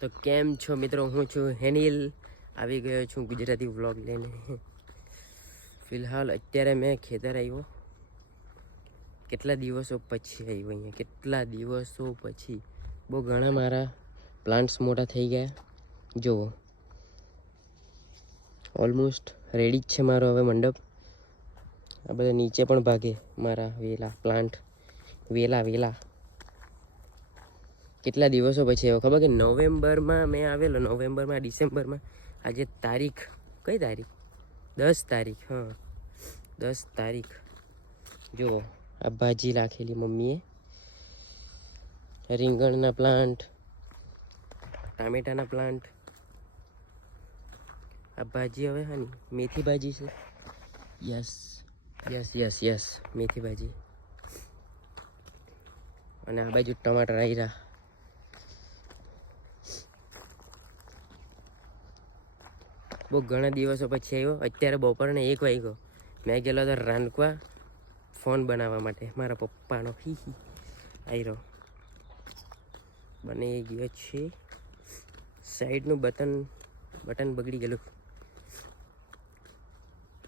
તો કેમ છો મિત્રો? હું છું હેનિલ. આવી ગયો છું ગુજરાતી વ્લોગ લઈને. ફિલહાલ અત્યારે મેં ખેતર આવ્યો કેટલા દિવસો પછી આવ્યો અહીંયા? કેટલા દિવસો પછી? બહુ ઘણા મારા પ્લાન્ટ્સ મોટા થઈ ગયા. જુઓ. ઓલમોસ્ટ રેડી જ છે મારો હવે મંડપ. આ બધા નીચે પણ ભાગે મારા વેલા પ્લાન્ટ વેલા વેલા. કેટલા દિવસો પછી આવ્યો? ખબર કે નવેમ્બરમાં મેં આવેલો, નવેમ્બરમાં, ડિસેમ્બરમાં. આજે તારીખ, કઈ તારીખ? દસ તારીખ, હા. દસ તારીખ. જુઓ, આ ભાજી રાખેલી મમ્મીએ. રીંગણના પ્લાન્ટ, ટામેટાના પ્લાન્ટ. આ ભાજી હવે હા મેથી ભાજી છે. યસ યસ યસ યસ, મેથી ભાજી. અને આ બાજુ ટમાટર આવ્યા બહુ ઘણા દિવસો પછી આવ્યો. અત્યારે બપોરને એક વાગ્યો. મેં ગયેલો હતો રાનકવા ફોન બનાવવા માટે. મારા પપ્પાનો. હી હી. આવ્યો બની ગયો છે. સાઈડનું બટન બટન બગડી ગયેલું.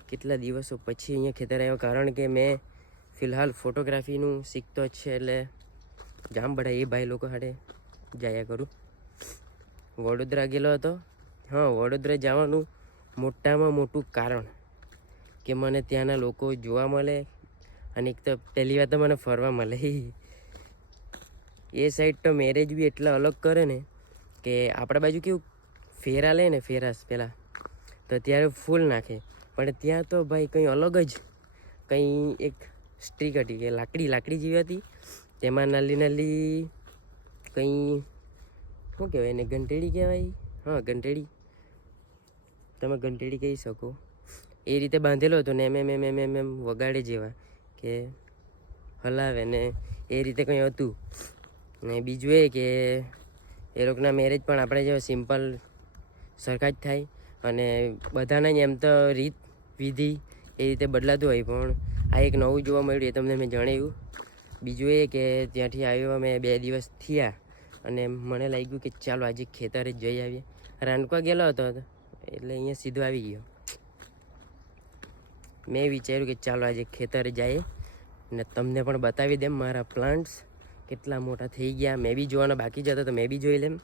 કેટલા દિવસો પછી અહીંયા ખેતર આવ્યો. કારણ કે મેં ફિલહાલ ફોટોગ્રાફીનું શીખતો જ છે એટલે જામ બધા એ ભાઈ લોકો હાડે જાયા કરું. વડોદરા ગયેલો હતો. હા, વડોદરા જવાનું મોટામાં મોટું કારણ કે મને ત્યાંના લોકો જોવા મળે અને એક તો પહેલી વાર તો મને ફરવા મળે. એ સાઈડ તો મેરેજ બી એટલા અલગ કરે ને કે આપણા બાજુ કેવું ફેરા લે ને ફેરાસ પહેલાં તો ત્યારે ફૂલ નાખે. પણ ત્યાં તો ભાઈ કંઈ અલગ જ, કંઈ એક સ્ટ્રીક હતી કે લાકડી લાકડી જેવી હતી. તેમાં નાલી નાલી કંઈ, શું કહેવાય એને ઘંટેડી કહેવાય? હા ઘંટેડી તમે ઘંટડી કહી શકો. એ રીતે બાંધેલો હતો ને એમ એમ એમ એમ એમ વગાડે જેવા કે હલાવે ને એ રીતે કંઈ હતું. ને બીજું એ કે એ લોકોના મેરેજ પણ આપણે જેવા સિમ્પલ સરખા જ થાય અને બધાના એમ તો રીત, વિધિ એ રીતે બદલાતું હોય પણ આ એક નવું જોવા મળ્યું એ તમને મેં જણાવ્યું. બીજું એ કે ત્યાંથી આવ્યો અમે બે દિવસ થયા અને મને લાગ્યું કે ચાલો આજે ખેતરે જ જઈ આવીએ. રાનકવા ગયેલો હતો એટલે અહીંયા સીધો આવી ગયો. મેં વિચાર્યું કે ચાલો આજે ખેતરે જઈએ ને તમને પણ બતાવી દેમ મારા પ્લાન્ટ્સ કેટલા મોટા થઈ ગયા. મેં બી જોવાના બાકી જ હતા, તો મેં બી જોઈ લેમ.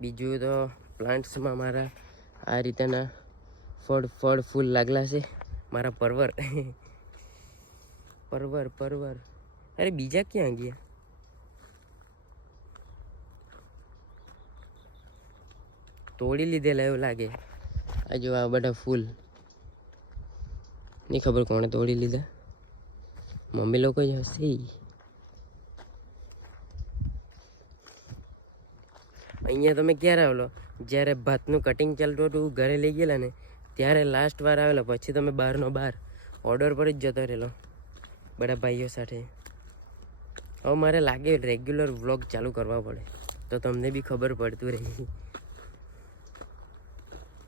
બીજું તો પ્લાન્ટ્સમાં મારા આ રીતેના ફળ ફળ, ફૂલ લાગલા છે. મારા પરવર. પરવર પરવર. અરે બીજા ક્યાં ગયા? તોડી લીધેલા એવું લાગે. આ જો આ બધા ફૂલ. નહીં ખબર કોણે તોડી લીધા? મમ્મી લોકો જ હશે અહીંયા તમે ક્યારે આવેલો? જ્યારે ભાતનું કટિંગ ચાલતું હતું ઘરે લઈ ગયેલા ને, ત્યારે લાસ્ટ વાર આવેલો. પછી તમે બહારનો બહાર ઓર્ડર પર જ જતો રહેલો. બધા ભાઈઓ સાથે. હવે મારે લાગે રેગ્યુલર વ્લોગ ચાલુ કરવા પડે. તો તમને બી ખબર પડતું રહી.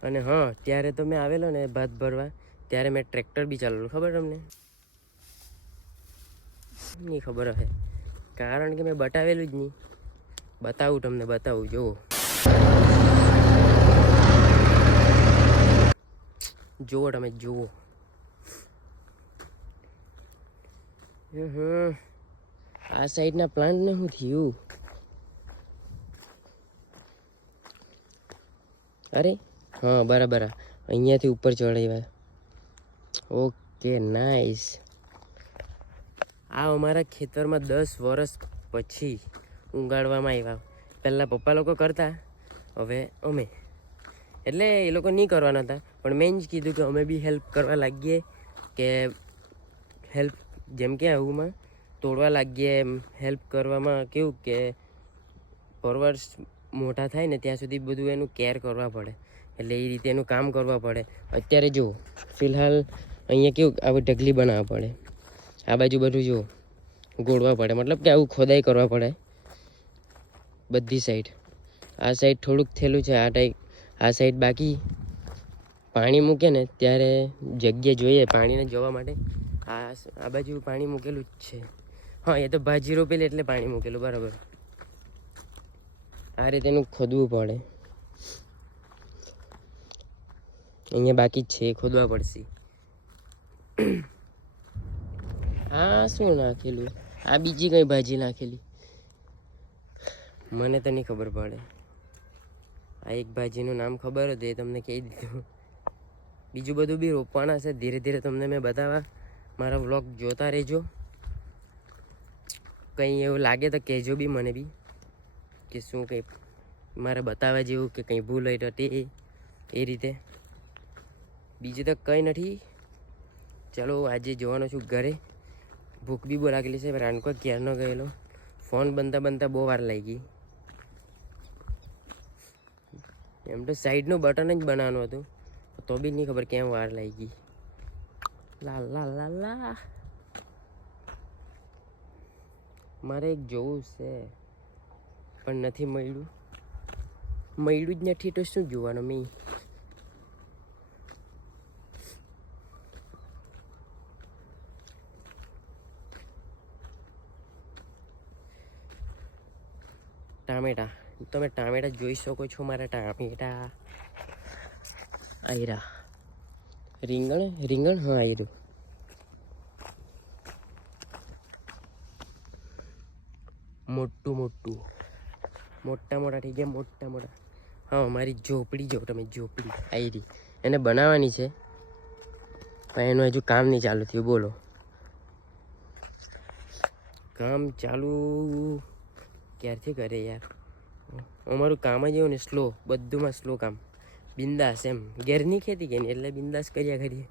અને હા, ત્યારે તો મેં આવેલો ને ભાત ભરવા, ત્યારે મેં ટ્રેક્ટર બી ચાલેલું ખબર તમને? નહીં ખબર હશે કારણ કે મેં બતાવેલું જ નહીં. બતાવું તમને, બતાવું, જુઓ. જુઓ તમે, જુઓ. આ સાઈડના પ્લાન્ટને શું થયું? અરે હા, બરાબર અહીંયાથી ઉપર ચડાવ્યા ઓકે, નાઈસ. આ અમારા ખેતરમાં દસ વર્ષ પછી ઉગાડવામાં આવ્યા. પહેલાં પપ્પા લોકો કરતા, હવે અમે. એટલે એ લોકો નહીં કરવાના હતા, પણ મેં જ કીધું કે અમે બી હેલ્પ કરવા લાગીએ કે હેલ્પ જેમ કે આવુંમાં, તોડવા લાગીએ એમ. હેલ્પ કરવામાં કેવું કે પરવર્ષ મોટા થાય ને, ત્યાં સુધી બધું એનું કેર કરવા પડે. એટલે એ રીતે એનું કામ કરવા પડે. અત્યારે જો ફિલહાલ અહીંયા કેવું આવી ઢગલી બનાવવા પડે. આ બાજુ બધું જો ગોળવા પડે. મતલબ કે આવું ખોદાઈ કરવા પડે. બધી સાઈડ આ સાઈડ થોડુંક થયેલું છે, આ ટાઈપ આ સાઈડ બાકી. પાણી મૂકે ને ત્યારે જગ્યા જોઈએ પાણીને જોવા માટે. આ આ બાજુ પાણી મૂકેલું જ છે. હા, એ તો ભાજી રોપેલી એટલે પાણી મૂકેલું, બરાબર. આ રીતે એનું ખોદવું પડે. અહીંયા બાકી છે ખોદવા પડશે. આ શું નાખેલું? આ બીજી કઈ ભાજી નાખેલી? મને તો નહીં ખબર પડે. આ એક ભાજીનું નામ ખબર હતું, એ તમને કહી દીધું. બીજું બધું બી રોપવાના છે, ધીરે ધીરે તમને મેં બતાવવા. મારા વ્લોગ જોતા રહેજો. કંઈ એવું લાગે તો કહેજો બી મને બી, કે શું કંઈ મારે બતાવવા જેવું કે કંઈ ભૂલ હોય તો તે, એ રીતે. બીજું તો કંઈ નથી. ચાલો, આજે જવાનો છું ઘરે. ભૂખ બી બહુ લાગેલી છે રાનકો ક્યારનો ગયેલો. ફોન બનતા બનતા બહુ વાર લાગી એમ તો સાઈડનું બટન જ બનાવવાનું હતું. તો બી નહીં ખબર કેમ વાર લાગી લા લા લા લા. મારે એક જોવું છે, પણ નથી મળ્યું. મળ્યું જ નથી તો શું જોવાનું મેં? ટામેટા. તમે ટામેટા જોઈ શકો છો મારા ટામેટા. આયરા. રીંગણ રીંગણ, હા, આયરું. મોટું મોટું. મોટા મોટા થઈ ગયા, મોટા મોટા. હા, મારી ઝોપડી જો, તમે ઝોપડી. આયરી. એને બનાવવાની છે. પણ એનું હજુ કામ નહીં ચાલુ થયું, બોલો. કામ ચાલુ ક્યારથી કરે યાર? અમારું કામ જ એવું ને સ્લો બધુંમાં સ્લો કામ. બિંદાસ એમ. ઘેરની ખેતી કે એટલે બિંદાસ કર્યા કરીએ.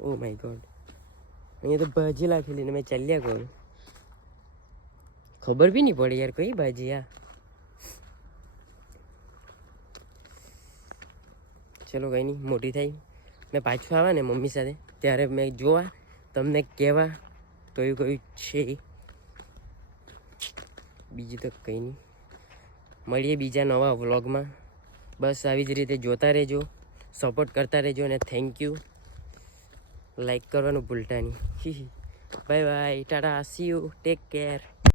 ઓ માય ગોડ અહીંયા તો ભાજી લાખેલી ને મેં ચાલ્યા કરું. ખબર બી નહીં પડે યાર કઈ ભાજી આ. ચલો કંઈ નહીં, મોટી થઈ. મેં પાછું આવા ને મમ્મી સાથે. ત્યારે મેં જોવા, તમને કહેવા કયું કયું છે. બીજું તો કંઈ નહીં. મળીએ બીજા નવા વ્લોગમાં. બસ આવી જ રીતે જોતા રહેજો સપોર્ટ કરતા રહેજો અને થેન્ક યુ લાઈક કરવાનું ભૂલતા નહીં. Bye bye tata see you take care